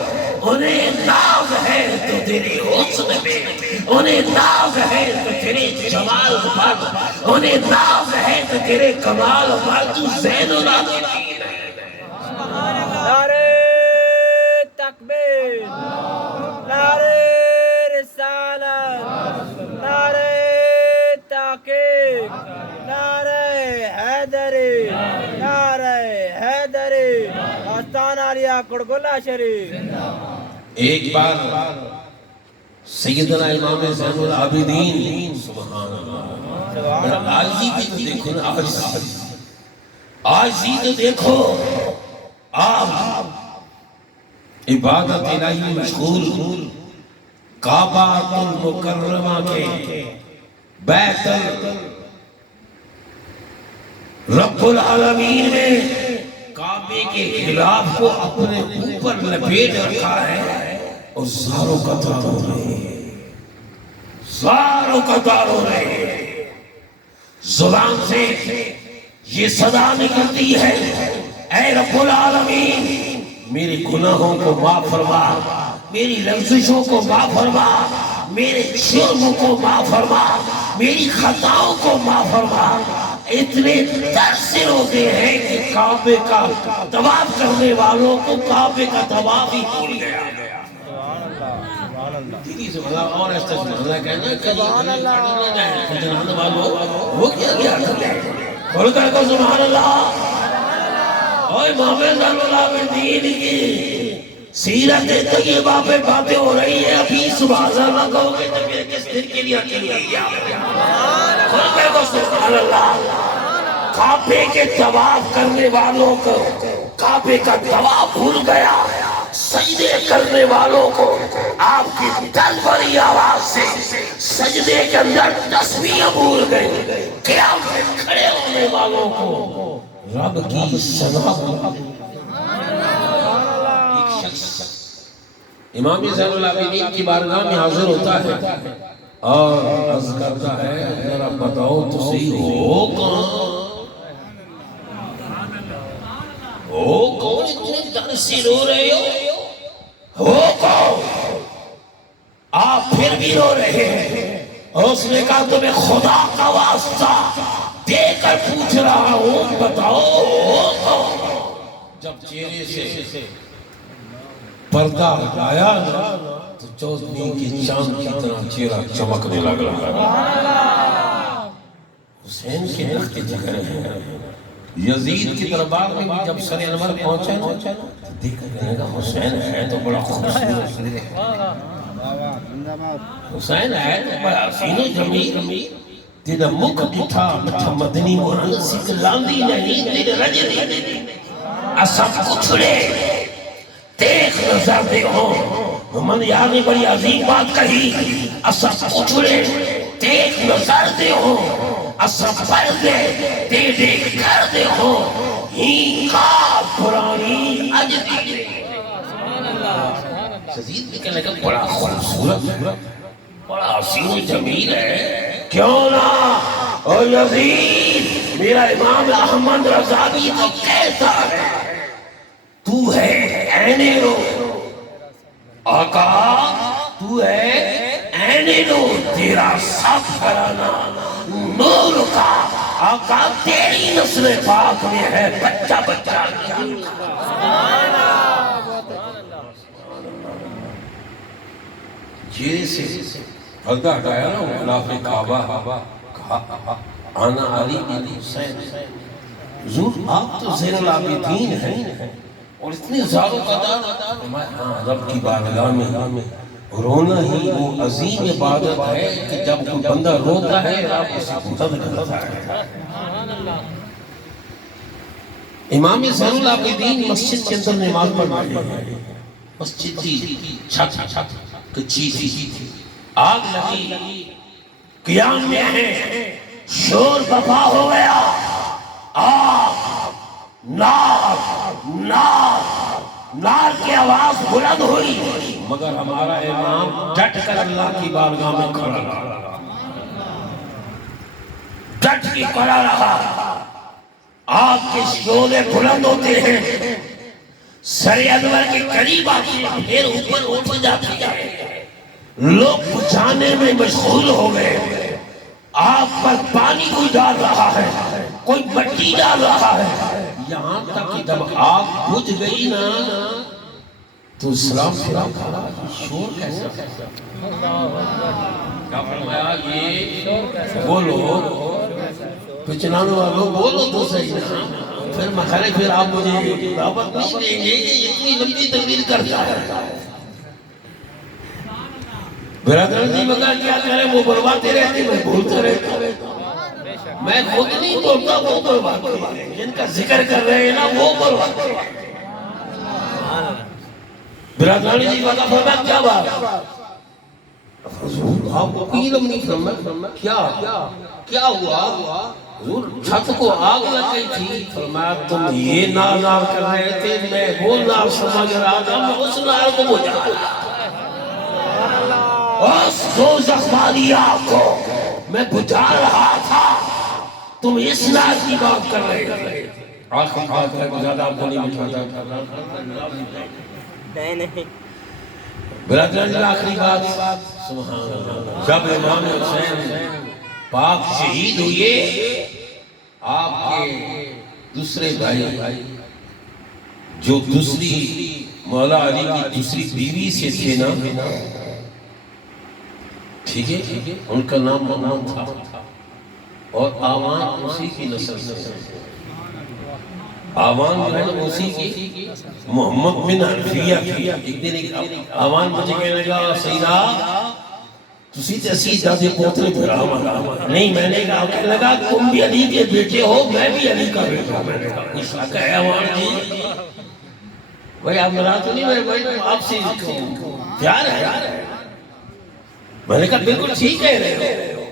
انہیں ناز ہے تو تیرے حسن میں، انہیں ناز ہے تو تیرے جمال پر، انہیں ناز ہے تو تیرے کمال پر. تو زین العابدین ہے. نعرہ تکبیر، نعرہ رسالت، نعرہ تحقیق، نعرہ حیدری، نعرہ حیدری. آستان عالیہ کڑگلہ شریف. ایک بار سیدنا امام زین العابدین سبحان اللہ، آجی بھی تو دیکھو نا، آجی تو دیکھو. آپ عبادت الہی مشغول کعبہ المکرمہ کے بیت رب العالمین میں کعبے کے خلاف کو اپنے اوپر لپیٹ رکھا ہے اور زاروں کا دار ہو رہے، زاروں کا دار ہو رہے. زبان سے یہ صدا نکلتی ہے، اے رب العالمین میرے گناہوں کو معاف فرما، میری لغزشوں کو معاف فرما، میرے جرموں کو معاف فرما، میری خطاؤں کو معاف فرما. اتنے ترسل ہوتے ہیں کہ کعبے کا طواف کرنے والوں کو کعبے کا طواف ہی بھول گیا. دیدی سے بھلا اور ایسا اللہ کہنا کہ سبحان اللہ جنان والوں وہ کیا کیا کرتے ہیں. بولتا ہے کہ سبحان اللہ. اور امام زین العابدین کی سیرت طیبہ پہ باتیں ہو رہی ہیں. ابھی سبحان اللہ کہو گے تو پھر کس دن کے لیے اکیل رہی ہے. بولتا ہے کہ سبحان اللہ. کعبے کے طواف کرنے والوں کو کعبے کا طواف بھول گیا، سجدے کرنے والوں کو آپ کی دل بھری آواز سے سجدے کے اندر تسبیح بھول گئے. قیام میں کھڑے ہونے والوں کو رب کی ثنا. ایک شخص امام زین العابدین کی بارگاہ میں حاضر ہوتا ہے اور عرض کرتا ہے ذرا بتاؤ تو صحیح ہو کون، ہو کون اتنے در سے رو رہے ہو کون، آپ پھر بھی رو رہے ہیں. اور اس نے کہا تمہیں خدا کا واسطہ دے کر پوچھ رہا ہوں بتاؤ ہو کون. جب چہرے سے پردہ ہٹایا تو چودھری کی چاند کی طرح چہرہ چمکنے لگا. حسین کے نخ جگر ہے. یزید کی دربار میں بھی جب سر انور پہنچے تو دیکھ کہنے کا حسین ہے تو بڑا خوبصورت، حسین ہے تو بڑا حسین و جمیل. تیرا مکھ مٹھا مٹھا مدنی مرنگ سکھ لاندی نہیں تیرے رجدی نہیں. اسب کچھڑے دیکھ نظر دے ہو. من یار نے بڑی عظیم بات کہی، اسب کچھڑے دیکھ نظر دے ہو، اسب پردے دے دیکھ کر دے ہو. ہی کا پرانی اجدی. شدید بھی کہنے کا بڑا خوبصورت بڑا حسین و جمیل ہے، کیوں نہ او یزید میرا امام احمد رضا بھی تو کہتا ہے تو ہے عین نور، آقا تو ہے عین نور، تیرا سب گھرانہ نور کا، آقا تیری نسل پاک میں ہے بچہ بچہ جیسے پردہ ہٹایا نا وہ خلاف کعبہ کہا آنا علی بن حسین، حضور آپ تو زین العابدین ہیں اور اتنے زاروں قدر، ہاں رب کی بارگاہ میں رونا ہی وہ عظیم عبادت ہے کہ جب کوئی بندہ روتا ہے آپ اسے مدد کرتا ہے۔ امام زین العابدین مسجد کے اندر نماز پڑھ رہے ہیں، مسجد کی چھت کچی تھی، آگ لگی، قیام میں ہیں، شور بپا ہو گیا، آگ نار کی آواز بلند ہوئی، مگر ہمارا امام ڈٹ کر اللہ کی بارگاہ میں کھڑا رہا، ڈٹ کے کھڑا رہا، آگ کے شعلے بلند ہوتے ہیں، سر انور کے قریب آتی ہے، پھر اوپر اٹھ جاتی ہے، لوگ بجھانے میں مشغول ہو گئے، آگ پر پانی کوئی ڈال رہا ہے، کوئی مٹی ڈال رہا ہے، یہاں تک کہ جب آگ بجھ گئی نا تو سلام کھڑا، شور کیسا؟ کیا فرمایا یہ بولو پچھلانے والوں بولو تو صحیح نا، پھر مخارے پھر آپ مجھے دعوت نہیں دیں گے کہ اتنی لمبی تقریر کرتا ہے۔ برادران جی مگر کیا کریں وہ بلواتے رہتے میں بولتا رہتا، میں خود نہیں بولتا وہ بلواتے ہیں، جن کا ذکر کر رہے ہیں نا وہ بلواتے ہیں۔ برادران جی مگر فرمایا کیا بات؟ حضور آپ کو علم نہیں فرمایا کیا ہوا؟ حضور چھت کو آگ لگ گئی تھی، فرمایا تم یہ نار کر رہے تھے، میں وہ نار سمجھ رہا تھا، میں اس نار کو بجھا رہا، اس دوزخ والی آگ کو میں بجھا رہا تھا، تم اس نار کی بات کر رہے تھے۔ آخری بات ہے زیادہ آپ کو نہیں بجھاتا، نہیں برادران جی آخری بات، سبحان اللہ، جب امام حسین پاک شہید ہوئے، آپ کے دوسرے بھائی جو دوسری مولا علی کی دوسری بیوی سے تھے نا، ٹھیک ہے، ان کا نام محمد تھا اور آوان اسی کی نسل سے، آوان جو ہے نا اسی کی محمد بن حنفیہ کی، ایک دن آوان مجھے کہنے لگا سیدہ تسی تے اسی دادے پوترے پھرا ہمارا نہیں، میں نے کہا کہنے لگا تم بھی علی کے بیٹے ہو میں بھی علی کا بیٹا ہوں، میں نے کہا کچھ شک ہے آوان جی بھائی آپ مرا تو نہیں بھائی آپ سے پیار ہے، میں نے کہا بالکل ٹھیک کہہ رہے ہو،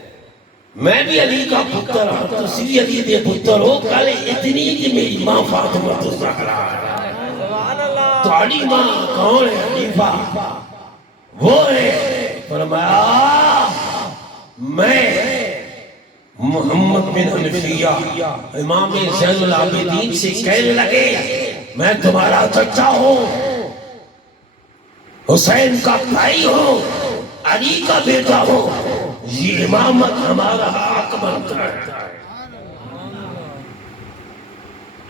میں بھی علی کا پتر ہوں، تسی بھی علی دے پتر ہو، کل اتنی کہ میری ماں فاطمہ الزہرا ہے، تمہاری ماں کون ہے؟ حنیفہ وہ ہے، فرمایا میں محمد بن حنفیہ امام زین العابدین سے کہنے لگے میں تمہارا چچا ہوں، حسین کا بھائی ہوں، علی کا بیٹا ہوں، یہ امامت ہمارا حق بنتا ہے۔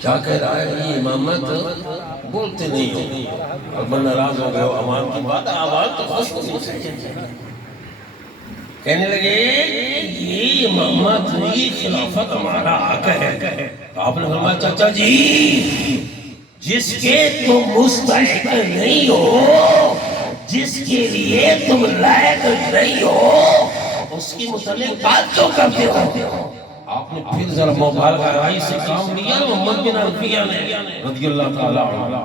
کیا کہہ رہا ہے یہ امامت بولتے نہیں ہو اور من ناراض ہو گئے ہو، امان کی بات آواز تو خوش ہو نہیں چاہیے، کہنے لگے یہ امامت یہ خلافت ہمارا حق ہے۔ آپ نے فرمایا چچا جی جس کے تم مستحق نہیں ہو، جس کے لیے تم لائق نہیں ہو، اس کی متعلق بات کیوں کرتے ہو؟ آپ نے پھر ذرا مبارک آئی سے کام لیا محمد بن حنفیہ نے رضی اللہ تعالیٰ عنہ،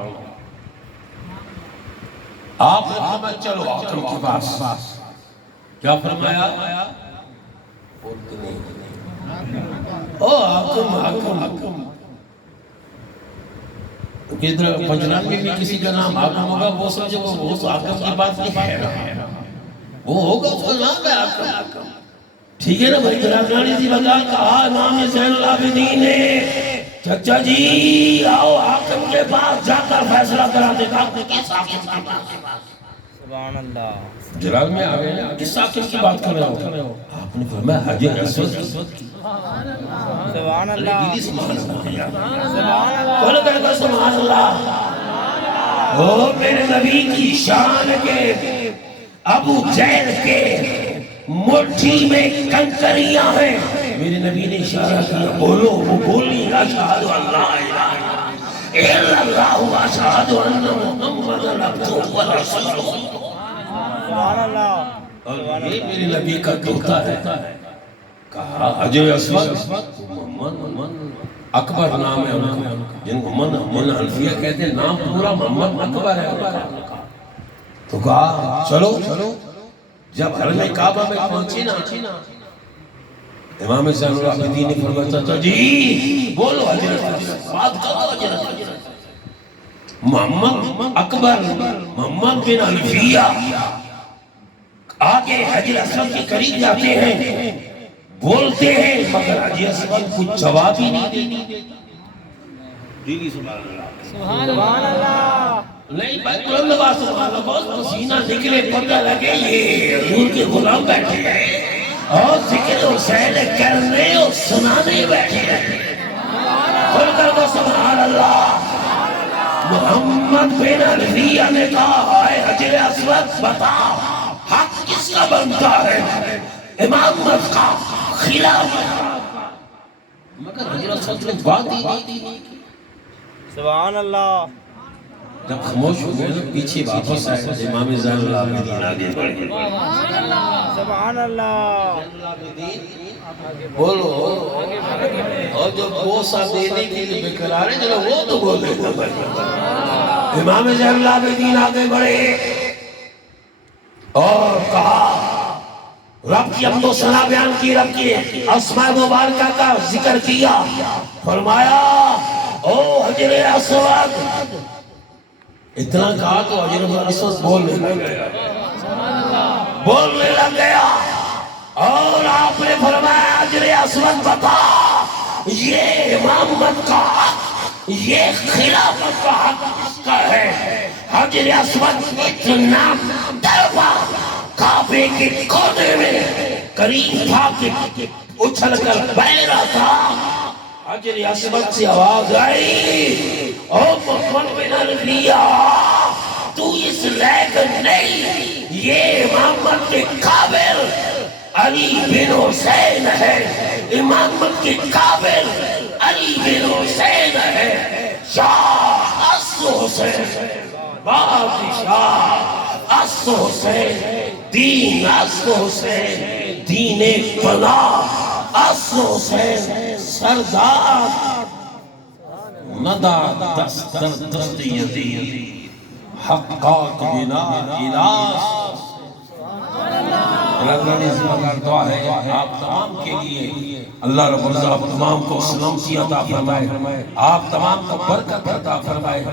آپ نے فرمایا چلو حاکم کے پاس، کیا فرمایا؟ بولتے نہیں، او حاکم ادھر پنجران میں بھی کسی کا نام حاکم ہوگا وہ سمجھے وہ حاکم کی بات نہیں ہے، وہ ہوگا اس کا نام ہے آقا. ٹھیک ہے نا بھائی؟ جناب جی بتا کہا امام زین العابدین نے چچا جی آؤ حاکم کے پاس جا کر فیصلہ کرا دے گا. کس حاکم کے پاس؟ سبحان اللہ. جلال میں آ گئے کس حاکم کی بات کر رہا ہوں؟ آپ نے فرمایا حجر اسود. سبحان اللہ. سبحان اللہ. سبحان اللہ. بولو کہتا سبحان اللہ. او میرے نبی کی شان کے ابو جہل کے مٹھی میں کنکریاں ہیں. میرے نبی نے اشارہ کیا بولو. وہ بولی اشہد ان لا الہ الا اللہ و اشہد ان محمد عبدہ و رسولہ. سبحان اللہ. اور یہ میرے نبی کا طوطا ہے. کہا حجر اسود محمد اکبر نام ہے ان کا جن کو من حنفیہ کہتے ہیں. نام پورا محمد اکبر ہے. تو کہا چلو. جب حرم کعبہ میں پہنچی نا امام زین العابدین نے فرمایا چچا جی بولو حضرت بات کرو. حضرت محمد اکبر محمد بن حنفیہ آگے حجر اسود کے قریب جاتے ہیں بولتے ہیں مگر حجر اسود کچھ جواب ہی نہیں دیتے. سبحان اللہ. نہیں بھائی بلند آواز سبحان اللہ. بہت پسینہ نکلے پتہ لگے یہ حضور کے غلام بیٹھے ہیں اور ذکر حسین کرنے اور سنانے بیٹھے ہیں. کھل کر دو سبحان اللہ. محمد بن حنفیہ نے کہا اے حجر اسود بتا حق کس کا بنتا ہے؟ امامت کا خلافت کا. مگر حجر اسود نے بات ہی نہیں دی. سبحان اللہ. جب خاموش ہو گئے تو پیچھے واپس آئے امام زین العابدین آگے بڑھے. سبحان اللہ. بولو. اور جو بوسہ دینے کے لیے بقرار ہیں چلو وہ تو بولے. امام زین العابدین آگے بڑھے اور کہا رب کی حمد و ثنا بیان کی. رب کی اسماء مبارکہ کا ذکر کیا. فرمایا او حجر اسود. اتنا کہا تو حجر اسود بولنے لگ گیا اور آپ نے فرمایا حجر اسود بتا یہ امامت کا حق یہ خلافت کا حق کس کا ہے؟ حجر اسود اتنا دربا کعبے کے کونے میں قریب تھا کہ اچھل کر بہ رہا تھا. حجر اسود سے آواز آئی او محمد بن حنفیہ تو اس لائق نہیں. یہ امامت کے قابل علی بن حسین ہے. امامت کے قابل علی بن حسین ہے. شاہ اصل حسین بادشاہ اصل حسین دین اصل حسین دین پناہ اصل حسین سردار ندا دست دست یزید حقاق بنا علاج. اللہ نے ذکر دعا ہے آپ تمام کے لیے. اللہ رب العزت آپ تمام کو سلامتی عطا فرمائے. آپ تمام کو برکت عطا فرمائے.